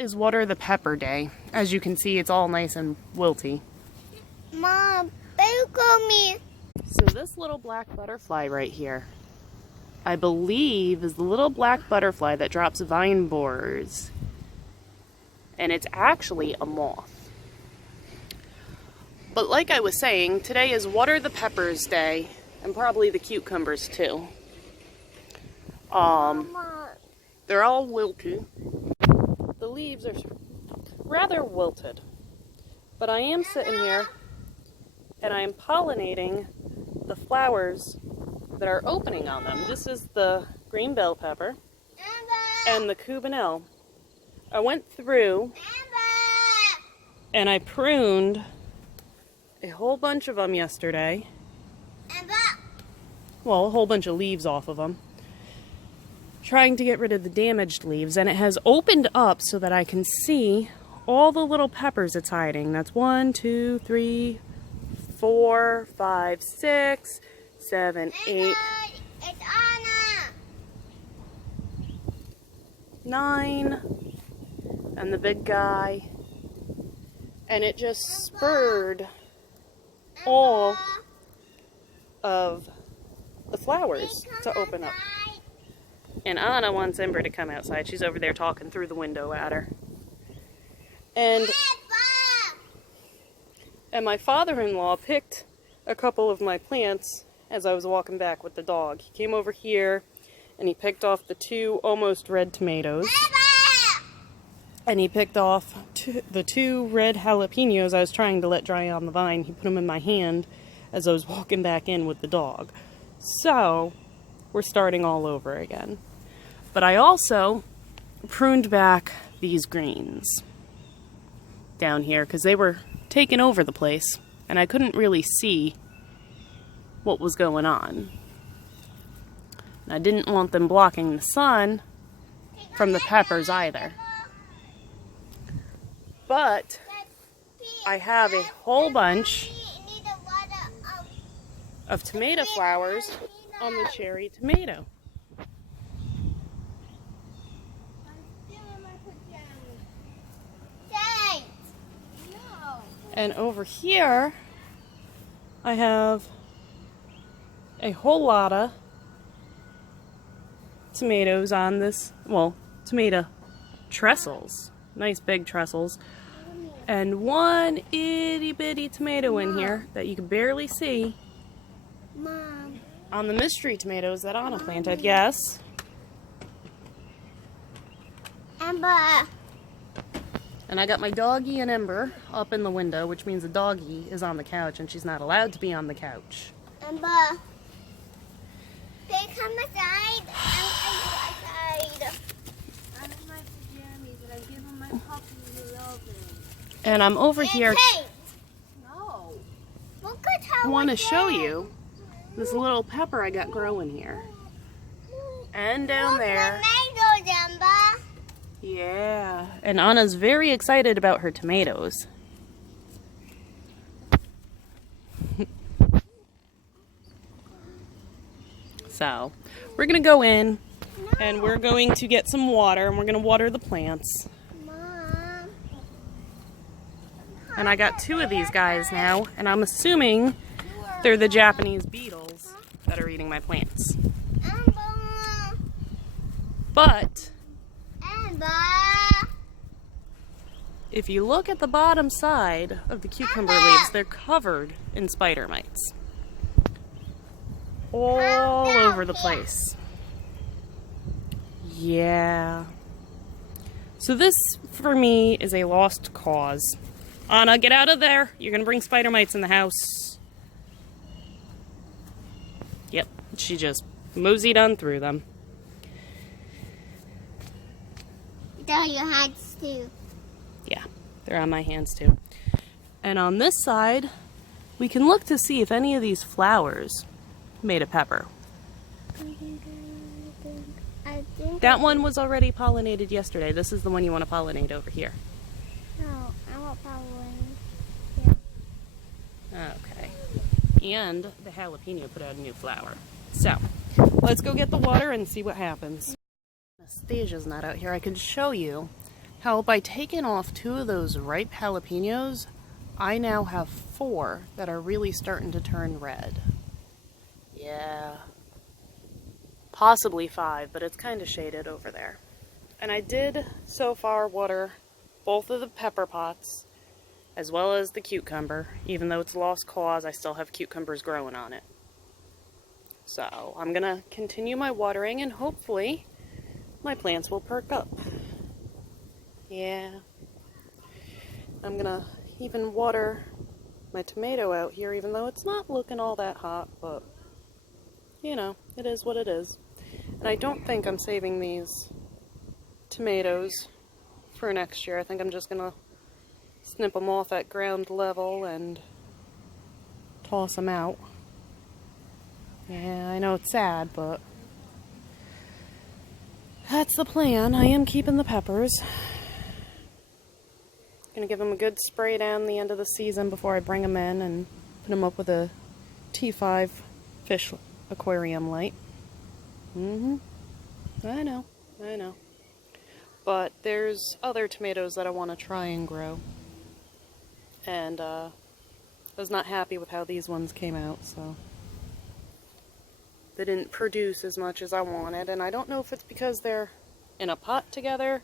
is Water the Pepper Day. As you can see, it's all nice and wilty. Mom, call me. So this little black butterfly right here, I believe is the little black butterfly that drops vine borers. And it's actually a moth. But like I was saying, today is Water the Peppers Day, and probably the cucumbers too. They're all wilted. The leaves are rather wilted. But I am sitting here and I am pollinating the flowers that are opening on them. This is the green bell pepper and the cubanelle. I went through and I pruned a whole bunch of them yesterday. Well, a whole bunch of leaves off of them, trying to get rid of the damaged leaves, and it has opened up so that I can see all the little peppers it's hiding. That's 1, 2, 3, 4, 5, 6, 7, 8, 9, and the big guy. And it just spurred all of the flowers to open up. And Anna wants Ember to come outside. She's over there talking through the window at her. And my father-in-law picked a couple of my plants as I was walking back with the dog. He came over here and he picked off the 2 almost red tomatoes. And he picked off the 2 red jalapenos I was trying to let dry on the vine. He put them in my hand as I was walking back in with the dog. So, we're starting all over again. But I also pruned back these greens down here because they were taking over the place and I couldn't really see what was going on. And I didn't want them blocking the sun from the peppers either. But I have a whole bunch of tomato flowers on the cherry tomato. And over here, I have a whole lot of tomatoes on this, well, tomato trestles. Nice big trestles. And one itty bitty tomato in here that you can barely see. Mom. On the mystery tomatoes that Anna planted, yes. Ember. And I got my doggy and Ember up in the window, which means the doggy is on the couch and she's not allowed to be on the couch. Ember. They come aside. I'm outside. I'm in my pajamas and I'm giving my puppy love. And I'm over here. No. Look at how I want to show you this little pepper I got growing here. And down there. Tomatoes, Ember. Yeah. And Anna's very excited about her tomatoes. So, we're going to go in and we're going to get some water and we're going to water the plants. Mom. And I got 2 of these guys now, and I'm assuming they're the Japanese beetles that are eating my plants. Ember. But Ember. if you look at the bottom side of the cucumber leaves, they're covered in spider mites. All over the place. Yeah. So this, for me, is a lost cause. Anna, get out of there. You're going to bring spider mites in the house. Yep, she just moseyed on through them. They're on your hands too. Yeah, they're on my hands too. And on this side, we can look to see if any of these flowers made a pepper. I think That one was already pollinated yesterday. This is the one you want to pollinate over here. no, I want probably. Okay. And the jalapeno put out a new flower. So, let's go get the water and see what happens. Anastasia's not out here. I could show you how by taking off 2 of those ripe jalapenos, I now have 4 that are really starting to turn red. Yeah. Possibly 5, but it's kind of shaded over there. And I did so far water both of the pepper pots as well as the cucumber. Even though it's lost cause, I still have cucumbers growing on it. So I'm gonna continue my watering and hopefully my plants will perk up. Yeah. I'm gonna even water my tomato out here, even though it's not looking all that hot, but you know, it is what it is. And I don't think I'm saving these tomatoes for next year. I think I'm just gonna snip them off at ground level and toss them out. Yeah, I know it's sad, but that's the plan. I am keeping the peppers. Gonna give them a good spray down the end of the season before I bring them in and put them up with a T5 fish aquarium light. I know. But there's other tomatoes that I want to try and grow. And I was not happy with how these ones came out, so they didn't produce as much as I wanted. And I don't know if it's because they're in a pot together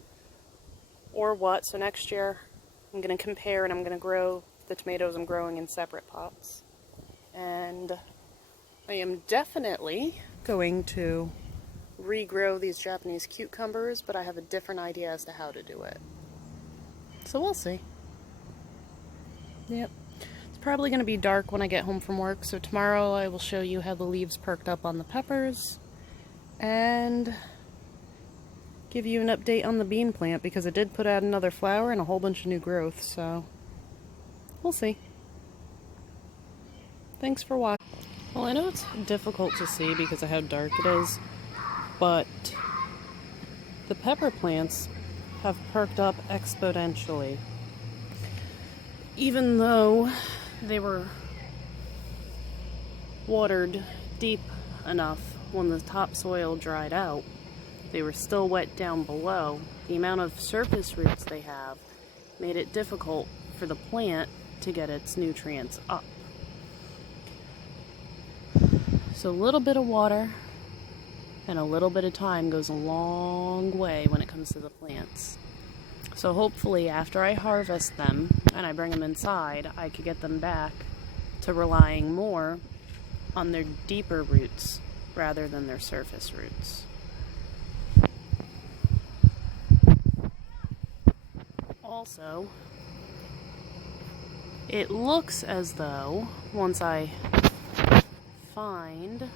or what. So next year I'm going to compare and I'm going to grow the tomatoes I'm growing in separate pots. And I am definitely going to regrow these Japanese cucumbers, but I have a different idea as to how to do it. So we'll see. Yep. It's probably going to be dark when I get home from work, so tomorrow I will show you how the leaves perked up on the peppers and give you an update on the bean plant because it did put out another flower and a whole bunch of new growth, so we'll see. Thanks for watching. Well, I know it's difficult to see because of how dark it is, but the pepper plants have perked up exponentially. Even though they were watered deep enough when the topsoil dried out, they were still wet down below. The amount of surface roots they have made it difficult for the plant to get its nutrients up. So a little bit of water and a little bit of time goes a long way when it comes to the plants. So hopefully after I harvest them and I bring them inside, I could get them back to relying more on their deeper roots rather than their surface roots. Also, it looks as though once I find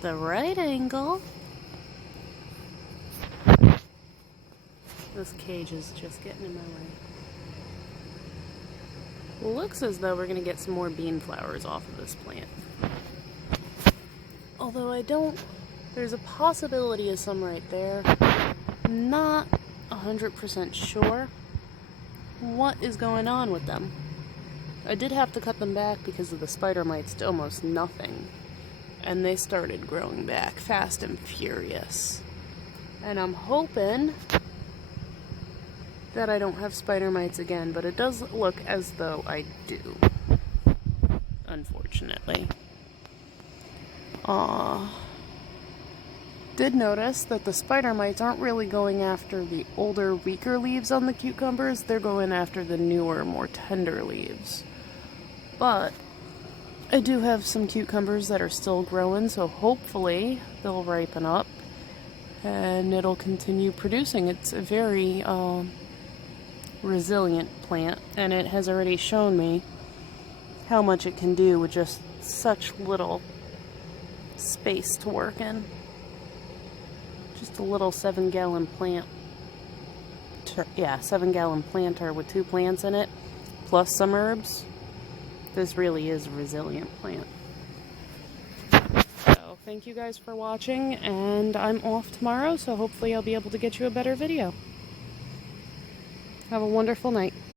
the right angle, this cage is just getting in my way. Looks as though we're going to get some more bean flowers off of this plant. Although there's a possibility of some right there. Not 100% sure what is going on with them. I did have to cut them back because of the spider mites to almost nothing. And they started growing back fast and furious. And I'm hoping that I don't have spider mites again, but it does look as though I do. Unfortunately. Did notice that the spider mites aren't really going after the older, weaker leaves on the cucumbers. They're going after the newer, more tender leaves. But I do have some cucumbers that are still growing, so hopefully they'll ripen up and it'll continue producing. It's a very resilient plant, and it has already shown me how much it can do with just such little space to work in. Just a little 7-gallon plant. 7-gallon planter with 2 plants in it, plus some herbs. This really is a resilient plant. So, thank you guys for watching, and I'm off tomorrow, so hopefully I'll be able to get you a better video. Have a wonderful night.